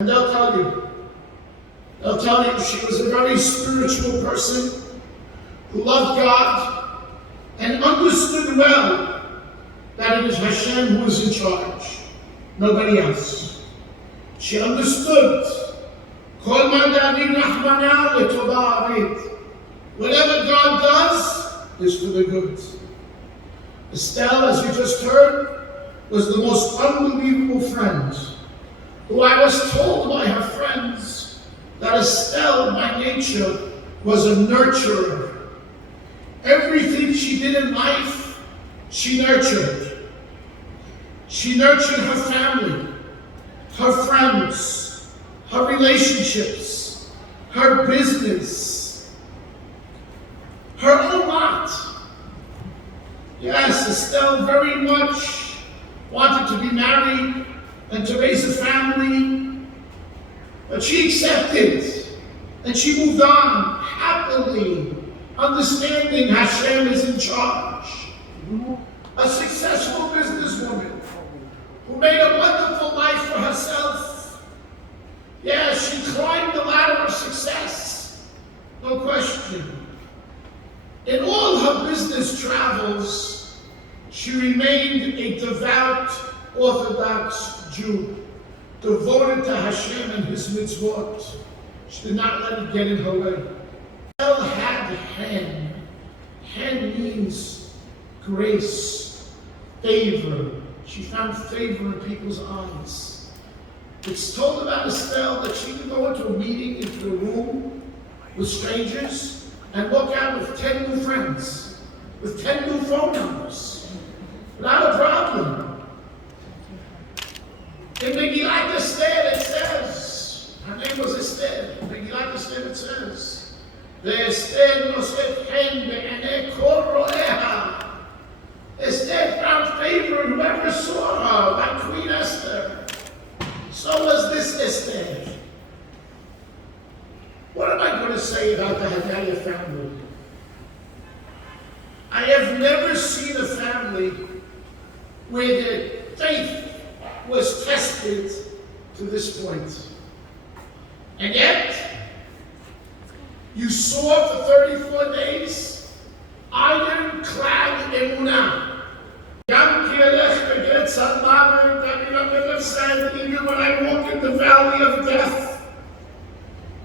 And they'll tell you she was a very spiritual person who loved God and understood well that it is Hashem who is in charge, nobody else. She understood whatever God does is for the good. Estelle, as you just heard, was the most unbelievable friend, who I was told by her friends that Estelle, by nature, was a nurturer. Everything she did in life, she nurtured. She nurtured her family, her friends, her relationships, her business, her whole lot. Yes, Estelle very much wanted to be married and to raise a family, but she accepted and she moved on happily, understanding Hashem is in charge. A successful businesswoman who made a wonderful life for herself. Yes, she climbed the ladder of success, no question. In all her business travels, she remained a devout Orthodox Jew, devoted to Hashem and His mitzvot. She did not let it get in her way. Estelle had hen. Hen means grace, favor. She found favor in people's eyes. It's told about Estelle that she could go into a meeting, into a room with strangers, and walk out with 10 new friends, with 10 new phone numbers, without a problem. In Megillat Esther it says, her name was Esther. In Megillat Esther it says, "Ve'Esther noset hen be'enei kol ro'eha." Esther found favor in whoever saw her, like Queen Esther. So was this Esther. What am I going to say about the Hedaya family? I have never seen a family where their faith was tested to this point. And yet, you saw for 34 days iron-clad emunah. Yam Kielech Beget Salmavet, David said, even when I walk in the valley of death,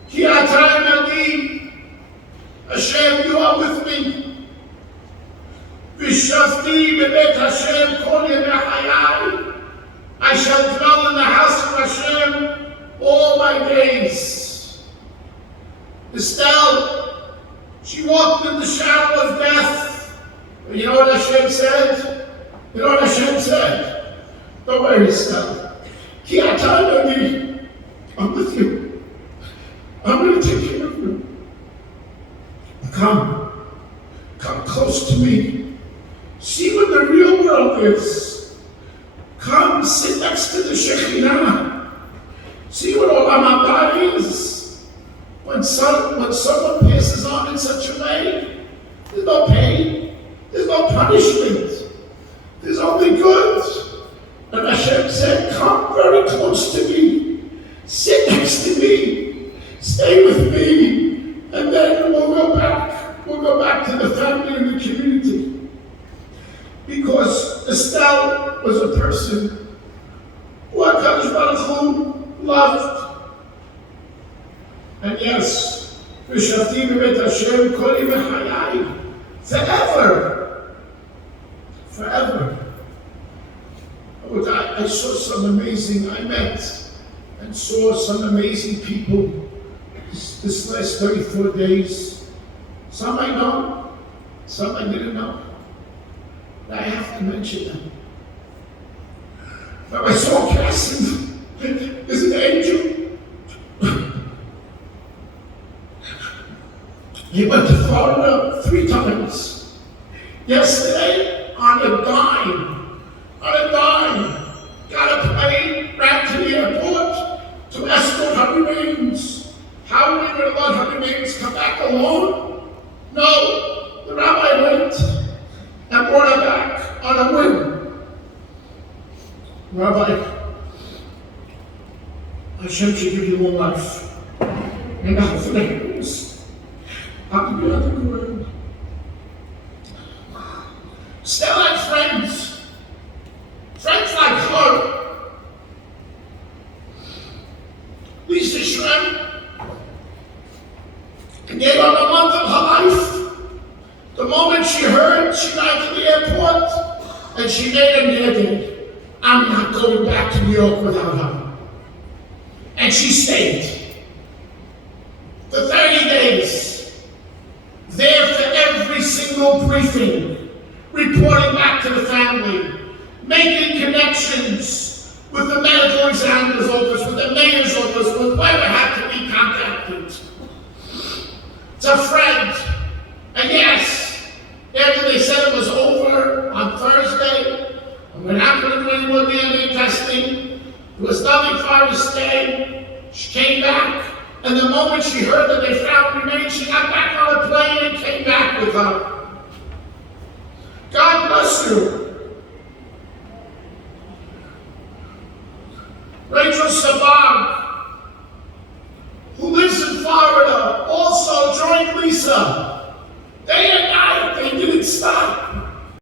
Ki atah imadi, Hashem, you are with me. V'shavti bebet Hashem kol yemei hayai. I shall dwell in the house of Hashem all my days. Estelle, she walked in the shadow of death. But you know what Hashem said? You know what Hashem said? Don't worry, Estelle. Ki atah imadi, I'm with you. I'm going to take care of you. Come close to me. See what the real world is. Come sit next to the Shekhinah. See what Olam Haba is. When someone passes on in such a way, there's no pain, there's no punishment, there's only good. And Hashem said, come very close to me, sit next to me, stay with me, and then we'll go back to the family and the community. Because Estelle was a person who HaKadosh Baruch Hu loved. And yes, V'shavti bebet Hashem kol yemei hayai, forever. Forever. I saw some amazing, I met and saw some amazing people this last 34 days. Some I know, some I didn't know. But I have to mention them. But I saw Casson is an angel. He went to Florida 3 times. Yesterday, on a dime, got a plane, ran to the airport to escort her remains. How are we going to let her remains come back alone? No, the rabbi went and brought her back on a whim. Rabbi, Hashem should give you long life. And not for the hills. I'll be on the ground. Still like friends. Friends like her. Lisa Shrem gave up a month of her life. The moment she heard she got to the airport and she made a mandate, I'm not going back to New York without her. And she stayed. For 30 days, there for every single briefing, reporting back to the family, making connections with the medical examiner's office, with the mayor's office, with whoever had to be contacted. It's a friend. And yes, after they said it was over on Thursday, and we're not going to do any more DNA testing, there was nothing for her to stay. She came back, and the moment she heard that they found remains, she got back on a plane and came back with her. God bless you. Rachel Sabag, who lives in Florida, also joined Lisa